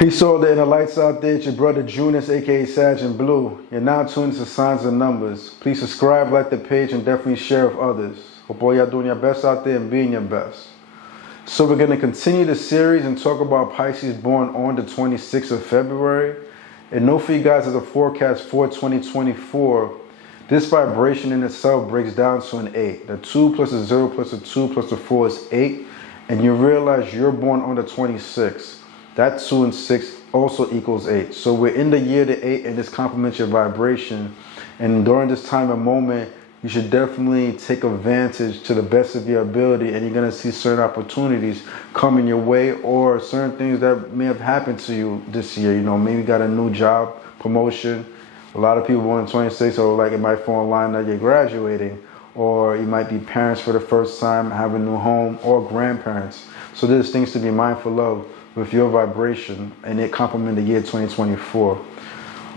Peace to all the inner lights out there. It's your brother Junus, aka Sag and Blue. You're now tuned to Signs and Numbers. Please subscribe, like the page, and definitely share with others. Hope all y'all doing your best out there and being your best. So we're going to continue the series and talk about Pisces born on the 26th of February. And know for you guys as a forecast for 2024, this vibration in itself breaks down to an 8. The 2 plus the 0 plus the 2 plus the 4 is 8. And you realize you're born on the 26th. That 2 and 6 also equals 8. So we're in the year to 8 and this complements your vibration. And during this time and moment, you should definitely take advantage to the best of your ability, and you're going to see certain opportunities coming your way or certain things that may have happened to you this year. You know, maybe you got a new job, promotion. A lot of people born in 26, so like it might fall in line that you're graduating, or you might be parents for the first time, have a new home, or grandparents. So there's things to be mindful of with your vibration, and it complement the year 2024.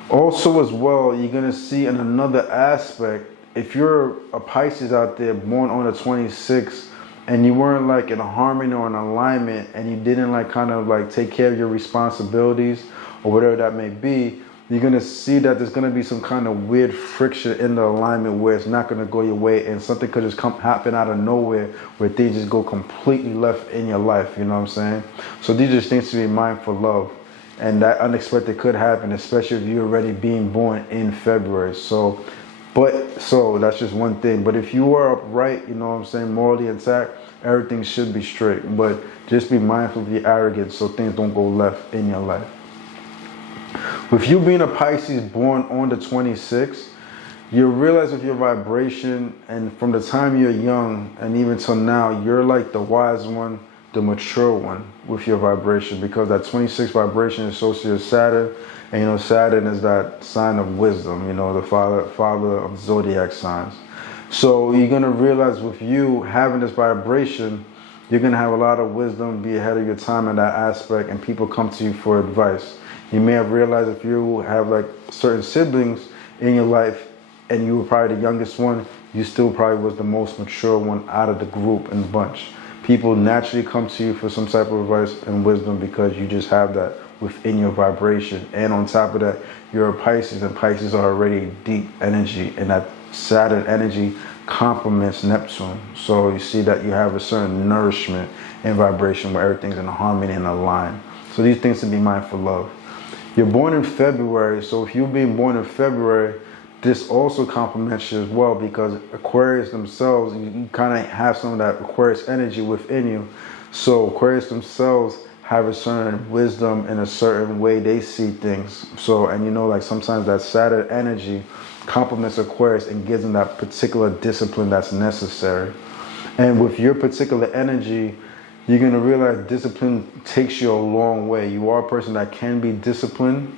Also as well, you're going to see in another aspect, if you're a Pisces out there born on the 26th and you weren't like in a harmony or an alignment, and you didn't like kind of like take care of your responsibilities or whatever that may be, you're going to see that there's going to be some kind of weird friction in the alignment where it's not going to go your way, and something could just happen out of nowhere where things just go completely left in your life. You know what I'm saying? So these are just things to be mindful of, and that unexpected could happen, especially if you're already being born in February. So that's just one thing. But if you are upright, you know what I'm saying, morally intact, everything should be straight. But just be mindful of your arrogance so things don't go left in your life. With you being a Pisces born on the 26th, you realize with your vibration, and from the time you're young and even till now, you're like the wise one, the mature one with your vibration, because that 26 vibration is associated with Saturn, and you know Saturn is that sign of wisdom, you know, the father of zodiac signs. So you're going to realize with you having this vibration, you're going to have a lot of wisdom, be ahead of your time in that aspect, and people come to you for advice. You may have realized if you have like certain siblings in your life and you were probably the youngest one, you still probably was the most mature one out of the group and bunch. People naturally come to you for some type of advice and wisdom because you just have that within your vibration. And on top of that, you're a Pisces, and Pisces are already deep energy, and that Saturn energy complements Neptune. So you see that you have a certain nourishment and vibration where everything's in harmony and aligned. So these things to be mindful of. You're born in February, so if you're being born in February, this also complements you as well, because Aquarius themselves, you kind of have some of that Aquarius energy within you. So Aquarius themselves have a certain wisdom in a certain way they see things. So, and you know, like sometimes that Saturn energy complements Aquarius and gives them that particular discipline that's necessary. And with your particular energy, you're going to realize discipline takes you a long way. You are a person that can be disciplined.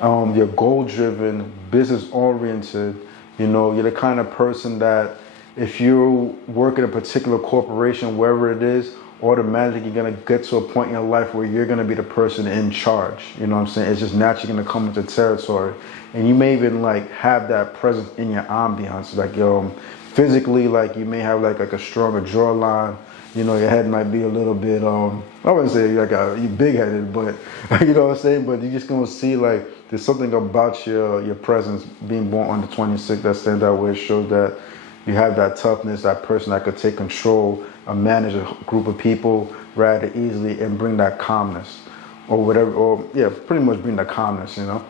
You're goal-driven, business-oriented. You know, you're the kind of person that if you work in a particular corporation, wherever it is, automatically you're going to get to a point in your life where you're going to be the person in charge. You know what I'm saying? It's just naturally going to come into territory. And you may even like have that presence in your ambiance. Like physically, like you may have like a stronger jawline. You know, your head might be a little bit, I wouldn't say like you're big-headed, but you know what I'm saying? But you're just going to see like there's something about your presence being born on the 26th that stands out, where it shows that you have that toughness, that person that could take control and manage a group of people rather easily and bring that calmness or whatever, or yeah, pretty much bring that calmness, you know.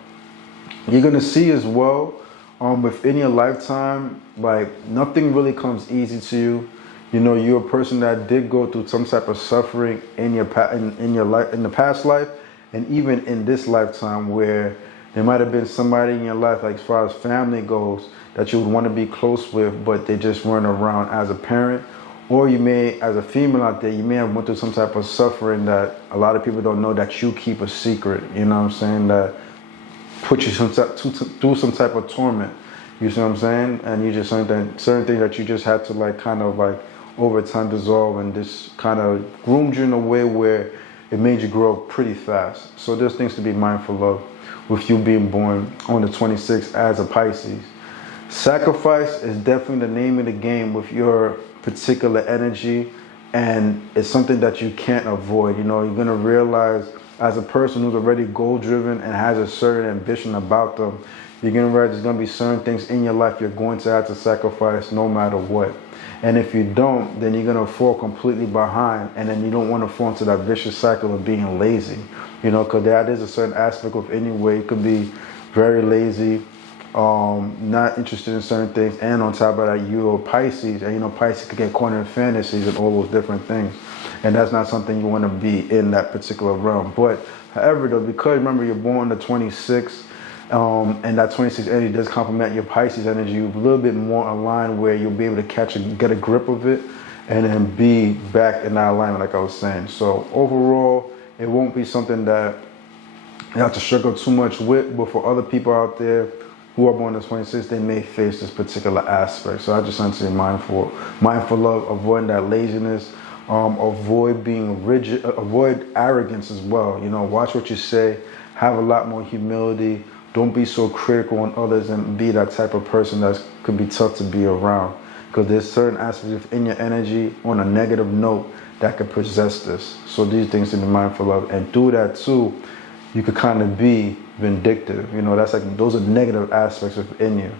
You're going to see as well within your lifetime, like nothing really comes easy to you. You know, you're a person that did go through some type of suffering in your life, in the past life, and even in this lifetime, where there might have been somebody in your life, like as far as family goes, that you would want to be close with, but they just weren't around as a parent. Or you may, as a female out there, you may have went through some type of suffering that a lot of people don't know, that you keep a secret. You know what I'm saying? That put you through some type of torment. You see what I'm saying? And you just certain things that you just had to like kind of like over time dissolve, and this kind of groomed you in a way where it made you grow up pretty fast. So there's things to be mindful of with you being born on the 26th as a Pisces. Sacrifice is definitely the name of the game with your particular energy, and it's something that you can't avoid. You know, you're going to realize as a person who's already goal driven and has a certain ambition about them, you're going to realize there's going to be certain things in your life you're going to have to sacrifice no matter what. And if you don't, then you're going to fall completely behind, and then you don't want to fall into that vicious cycle of being lazy, you know, because that is a certain aspect of any way. You could be very lazy, not interested in certain things, and on top of that, you're Pisces, and you know, Pisces could get caught in fantasies and all those different things, and that's not something you want to be in that particular realm. But however, though, because remember you're born the 26th, and that 26 energy does complement your Pisces energy, you're a little bit more aligned where you'll be able to get a grip of it, and then be back in that alignment, like I was saying. So overall, it won't be something that you have to struggle too much with, but for other people out there who are born the 26th, they may face this particular aspect. So I just want to be mindful of avoiding that laziness, avoid being rigid, avoid arrogance as well. You know, watch what you say, have a lot more humility. Don't be so critical on others, and be that type of person that could be tough to be around. Because there's certain aspects in your energy on a negative note that could possess this. So these things to be mindful of. And through that too, you could kind of be vindictive. You know, that's like, those are negative aspects within you.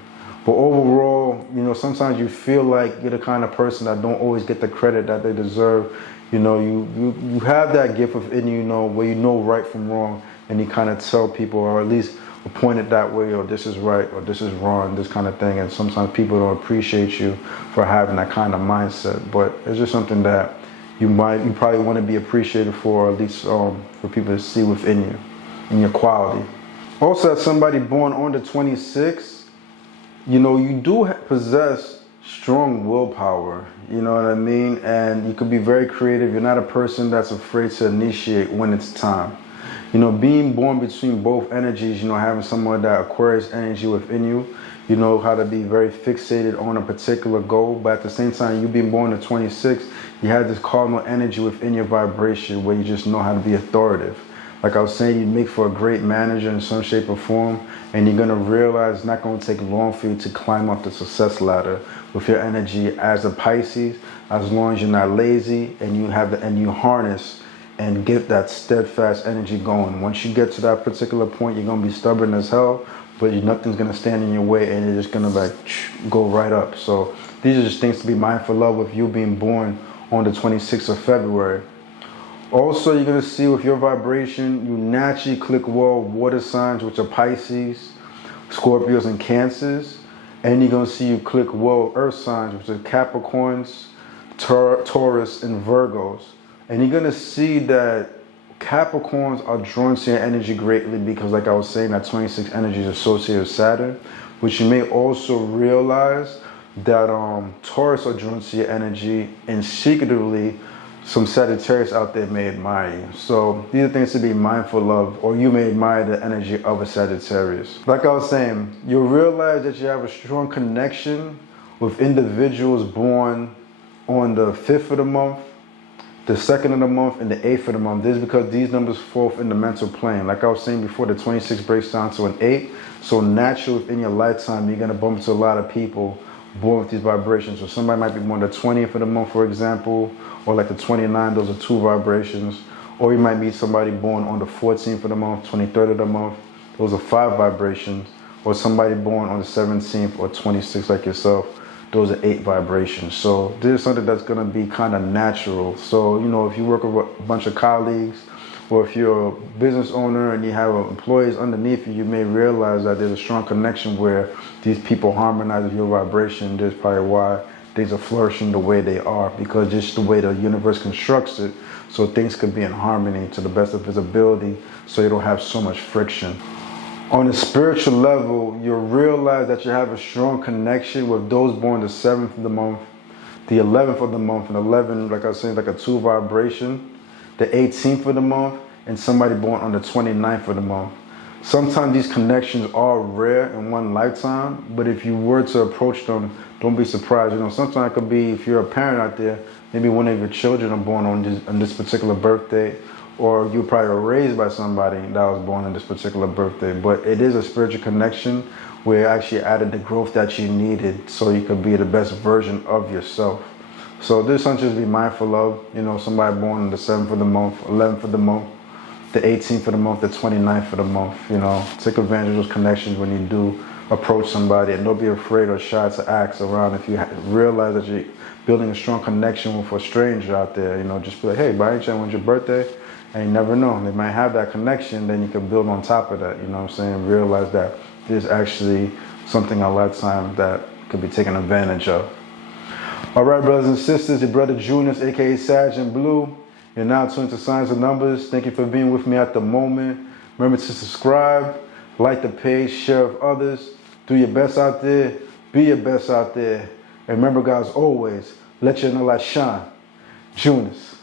But overall, you know, sometimes you feel like you're the kind of person that don't always get the credit that they deserve. You know, you have that gift within you, you know, where you know right from wrong, and you kind of tell people, or at least point it that way, or this is right, or this is wrong, this kind of thing. And sometimes people don't appreciate you for having that kind of mindset. But it's just something that you probably want to be appreciated for, or at least for people to see within you, in your quality. Also, as somebody born on the 26th, you know, you do possess strong willpower, you know what I mean? And you could be very creative. You're not a person that's afraid to initiate when it's time. You know, being born between both energies, you know, having someone that Aquarius energy within you, you know how to be very fixated on a particular goal. But at the same time, you being born the 26th, you have this cardinal energy within your vibration where you just know how to be authoritative. Like I was saying, you make for a great manager in some shape or form, and you're going to realize it's not going to take long for you to climb up the success ladder with your energy as a Pisces, as long as you're not lazy and you harness and get that steadfast energy going. Once you get to that particular point, you're going to be stubborn as hell, but nothing's going to stand in your way, and you're just going to like go right up. So these are just things to be mindful of with you being born on the 26th of February. Also, you're going to see with your vibration, you naturally click well water signs, which are Pisces, Scorpios, and Cancers. And you're going to see you click well earth signs, which are Capricorns, Taurus, and Virgos. And you're going to see that Capricorns are drawn to your energy greatly because, like I was saying, that 26 energy is associated with Saturn, which you may also realize that Taurus are drawn to your energy, and secretively, some Sagittarius out there may admire you. So these are things to be mindful of, or you may admire the energy of a Sagittarius. Like I was saying, you'll realize that you have a strong connection with individuals born on the 5th of the month, the 2nd of the month, and the 8th of the month. This is because these numbers fall in the mental plane. Like I was saying before, the 26 breaks down to an 8. So naturally within your lifetime, you're going to bump into a lot of people born with these vibrations. So somebody might be born the 20th of the month, for example, or like the 29, those are 2 vibrations. Or you might meet somebody born on the 14th of the month, 23rd of the month, those are 5 vibrations. Or somebody born on the 17th or 26th like yourself, those are 8 vibrations. So this is something that's going to be kind of natural. So, you know, if you work with a bunch of colleagues, or if you're a business owner and you have employees underneath you, you may realize that there's a strong connection where these people harmonize with your vibration. That's probably why things are flourishing the way they are, because just the way the universe constructs it, so things could be in harmony to the best of its ability, so you don't have so much friction. On a spiritual level, you'll realize that you have a strong connection with those born the 7th of the month, the 11th of the month, and 11, like I was saying, like a 2 vibration, the 18th of the month, and somebody born on the 29th of the month. Sometimes these connections are rare in one lifetime, but if you were to approach them, don't be surprised. You know, sometimes it could be, if you're a parent out there, maybe one of your children are born on this particular birthday, or you probably were raised by somebody that was born on this particular birthday. But it is a spiritual connection where it actually added the growth that you needed so you could be the best version of yourself. So this is something to be mindful of. You know, somebody born on the 7th of the month, 11th of the month, the 18th of the month, the 29th of the month. You know, take advantage of those connections when you do approach somebody, and don't be afraid or shy to ask around. If you realize that you're building a strong connection with a stranger out there, you know, just be like, hey, by any chance, when's your birthday? And you never know, they might have that connection, then you can build on top of that, you know what I'm saying? Realize that there's actually something in a lifetime that could be taken advantage of. All right, brothers and sisters, your brother Junius, aka Sag in Blue. You're now tuned to Signs and Numbers. Thank you for being with me at the moment. Remember to subscribe, like the page, share with others. Do your best out there. Be your best out there. And remember, guys, always let your inner light shine. Junius.